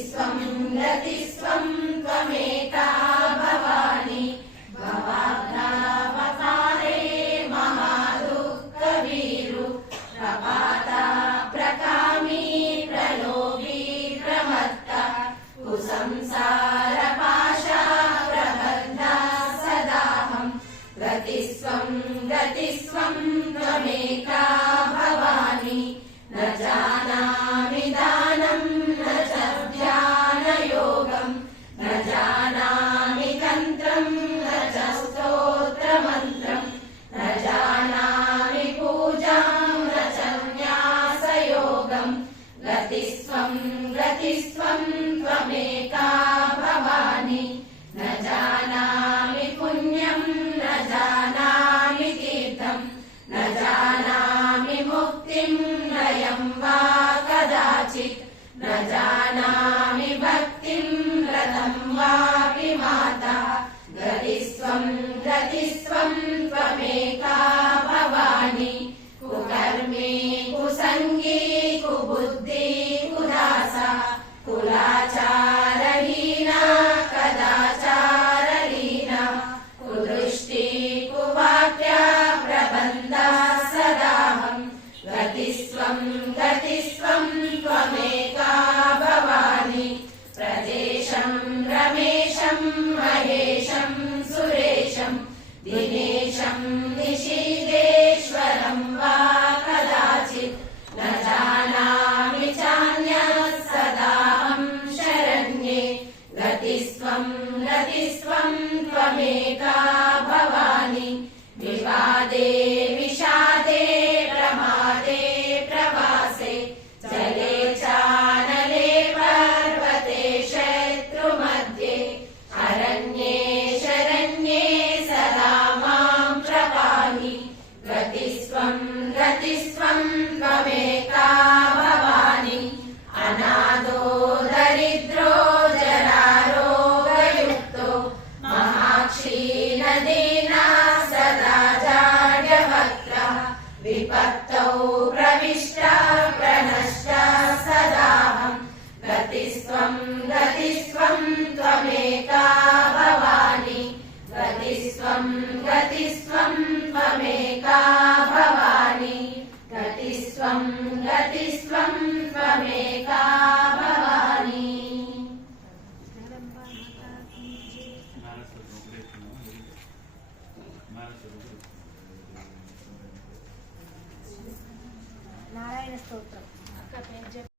गतिस्त्वं गतिस्त्वं त्वमेका भवानी भवाब्धावतारे महादुःखवीरु प्रपाता प्रकामी प्रलोभी प्रमत्ता कुसंसारपाशा प्रबद्धा सदाहं गतिस्त्वं गतिस्त्वं त्वमेका भवानी न जानामि दानं न च ध्यानयोगं न जानामि तन्त्रं न च स्तोत्रमन्त्रं न जानामि पूजां न च न्यासयोगं गतिस्त्वं गतिस्त्वं त्वमेका भवानी न जानामि पुण्यं न जानामि तीर्थं न जानामि मुक्तिं नयं वा कदाचित् न जानामि भक्तिं व्रतं वापि माता गतिस्त्वं गतिस्त्वं त्वमेका भवानी कुकर्मी कुसङ्गी कुबुद्धि कुदासा कुलाचारहीना कदाचारलीना कुदृष्टि कुवाक्या प्रबन्धा सदाहं गतिस्त्वं गतिस्त्वं त्वमेका भवानी प्रदेशं रमेशं महेशं सुरेशं दिनेशं निशीदेश्वरं वा कदाचित् न जानामि चान्यः सदाहं शरण्ये गतिस्त्वं गतिस्त्वं त्वमेका भवानी विवादे विषादे प्रमादे प्रवासे जले चानले पर्वते शत्रुमध्ये अरण्ये शरण्ये सदा मां प्रपाहि गतिस्त्वं गतिस्त्वं त्वमेका भवानी अनादो दरिद्रो जरारोगयुक्तो महाक्षीणदीना सदा जाड्यवक्त्रः विपत्तौ प्रविष्टा प्रनष्टा सदाहं गतिस्त्वं गतिस्त्वं त्वमेका भवानी गतिस्त्वं गतिस्त्वं त्वमेका भवानी गतिस्त्वं गतिस्त्वं त्वमेका भवानी। నారాయణ స్తోత్రం